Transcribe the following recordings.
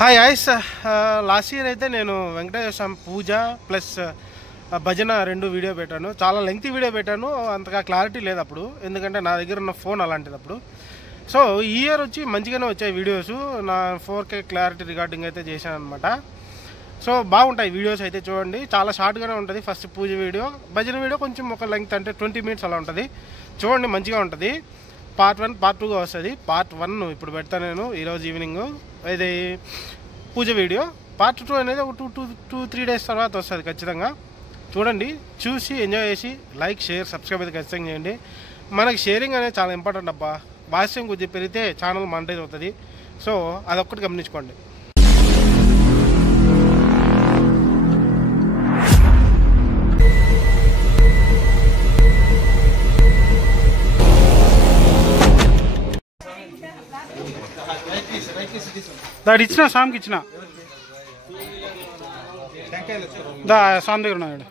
Hi ice last year అయితే నేను వెంకటేశ్వర స్వామి పూజ plus భజన రెండు వీడియో పెట్టాను. చాలా లెంగ్తీ వీడియో పెట్టాను, అంతగా క్లారిటీ లేదు అప్పుడు, ఎందుకంటే నా దగ్గర ఉన్న ఫోన్ అలాంటిది అప్పుడు. సో ఈ ఇయర్ వచ్చి మంచిగానే వచ్చాయి వీడియోస్. నా 4K క్లారిటీ రికార్డింగ్ అయితే చేశాను అనమాట. సో బాగుంటాయి వీడియోస్ అయితే చూడండి. చాలా షార్ట్గానే ఉంటుంది. ఫస్ట్ పూజ వీడియో, భజన వీడియో కొంచెం ఒక లెంగ్త్ అంటే 20 minutes అలా ఉంటుంది. చూడండి, మంచిగా ఉంటుంది. పార్ట్ 1 పార్ట్ 2గా వస్తుంది. పార్ట్ 1 ఇప్పుడు పెడతాను నేను ఈరోజు ఈవినింగ్. ఇది పూజ వీడియో. పార్ట్ 2 అనేది ఒక 2-3 days తర్వాత వస్తుంది ఖచ్చితంగా. చూడండి, చూసి ఎంజాయ్ చేసి లైక్ షేర్ సబ్స్క్రైబ్ అయితే ఖచ్చితంగా చేయండి. మనకి షేరింగ్ అనేది చాలా ఇంపార్టెంట్ అబ్బా. వాయిస్యం కొద్దిగా పెరిగితే ఛానల్ మానిటైజ్ అవుతుంది. సో అదొక్కటి గమనించుకోండి. దాడు ఇచ్చిన స్వామికి ఇచ్చిన దా స్వామి దగ్గర ఉన్నాడు.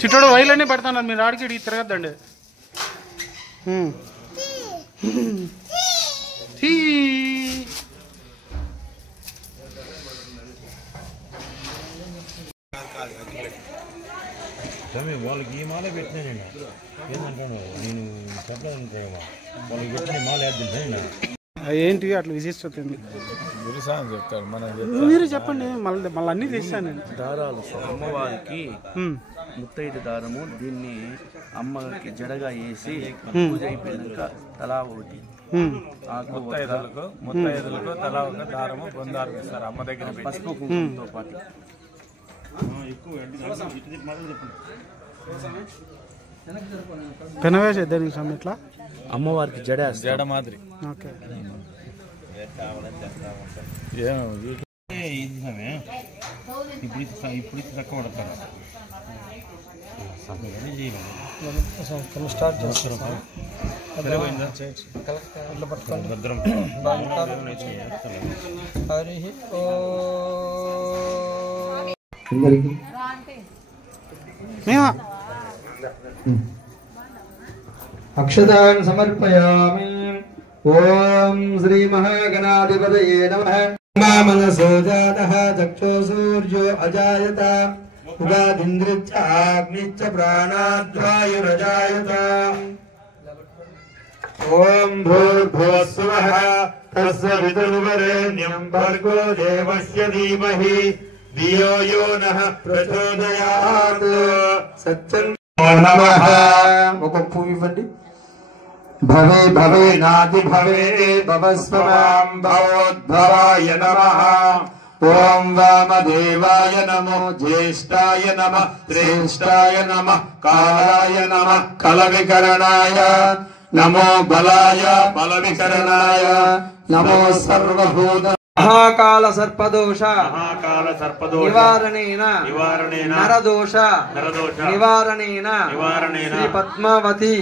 చిట్టోడు వైలన్నీ పెడతాను, మీరు ఆడికి తిరగద్దండి. వాళ్ళకి ఈ మాల పెట్టినానండి. ఏంటంటాను నేను చెప్పలేదనుకోమా, వాళ్ళకి పెట్టిన మాల వేద్దాను. ఏంటి అట్లా విశిష్టత చెప్తాడు. మనం మీరు చెప్పండి, మళ్ళీ అన్నీ తెచ్చాను నేను. దారాలు అమ్మవారికి ముత్తైదు దారము, దీన్ని అమ్మకి జడగా వేసి పూజ అయిపోయినాక తలా ఒకటి ముత్తైదులకు తలా ఒక దారము బృందాలు ఇస్తారు అమ్మ దగ్గర. పసుపు కుంకుమతో పాటు పెనవేసి దానికి సమయం ఇట్లా అమ్మవారికి జడ మాదిరి. ఓకే, ఇప్పుడు తక్కువ పడతారు. స్టార్ట్ చేస్తారు. అక్షతాన్ సమర్పయామి. ఓం శ్రీ మహాగణాధిపతయే నమః. మనసో జాతః చక్షో సూర్యో అజాయత ఉగాదింద్రిచ్చ అగ్నిచ్చ ప్రాణాద్వాయురజాయత. ఓం భూర్భువస్సువః తస్య వితుర్వరేణ్యం భర్గో దేవస్య ధీమహి ధియో యో నః ప్రచోదయాత్. సత్యం నమః. ఒక పువ్వు ఇవ్వండి. భవే భవే నాది భవే భవస్వమాం భవోద్భవాయ నమః. ఓం వామదేవాయ నమో జ్యేష్ఠాయ నమః శ్రేష్ఠాయ నమః కాలాయ నమః కలవికరణాయ నమో బలాయ బలవికరణాయ నమో సర్వభూత మహాకాల సర్పదోష నివారణేన నరదోష నివారణేన శ్రీ పద్మావతి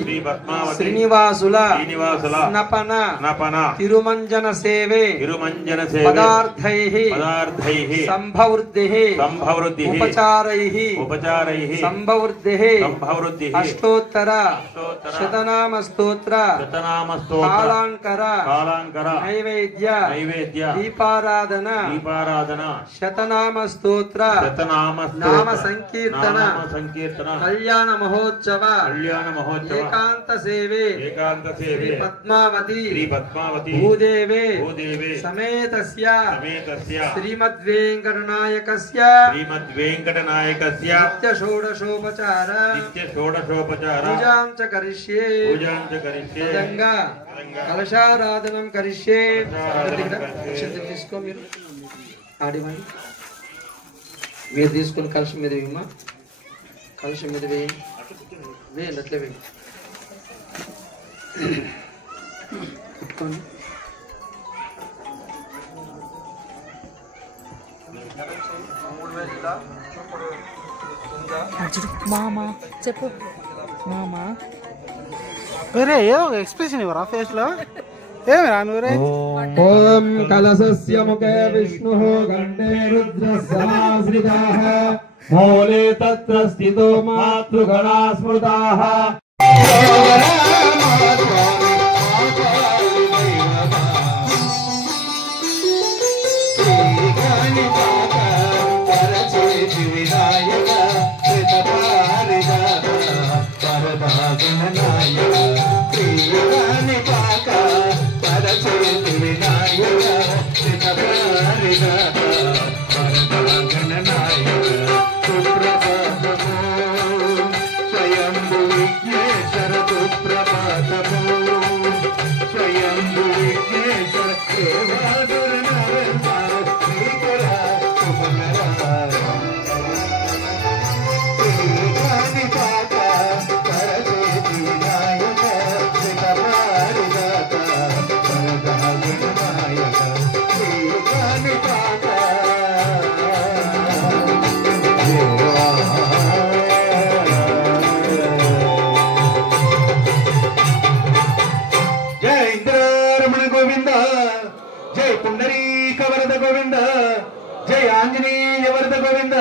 శ్రీనివాసుల స్నపన తిరుమంజన సేవే పదార్థైః సంభవృద్ధిః ఉపచారైః సంభవృద్ధిః అష్టోత్తర శతనామ స్తోత్ర కాలాంకర నైవేద్య దీపారాధన శతనామ స్తోత్ర నామ సంకీర్తన కళ్యాణ మహోత్సవ ఏకాంత సేవే శ్రీ పద్మావతి భూదేవే సమేతస్య శ్రీమద్వేంకటనాయకస్య నిత్య షోడశోపచార పూజాం చ కరిష్యే తదంగా కలశారాధనం కరిష్యే. తీసుకో, మీరు ఆడివ్వండి. మీరు తీసుకుని కలశం మీద వేయమ్మా. కలశం మీద వేయండి, వేయండి, అట్లే వేయండి. కట్టుకోండి. మామా చెప్పు మామా వేరే ఏదో ఎక్స్ప్రెషన్ ఇవ్వరా ఫేస్ లో ఏమి రా నువ్వురే ఓం కలశస్య ముఖే విష్ణుః కంఠే రుద్రస్సమాశ్రితాః మూలే తత్ర స్థితో మాతృగణా స్మృతాః जय पुंडरीक वरद गोविंद जय आंजनेय वरद गोविंद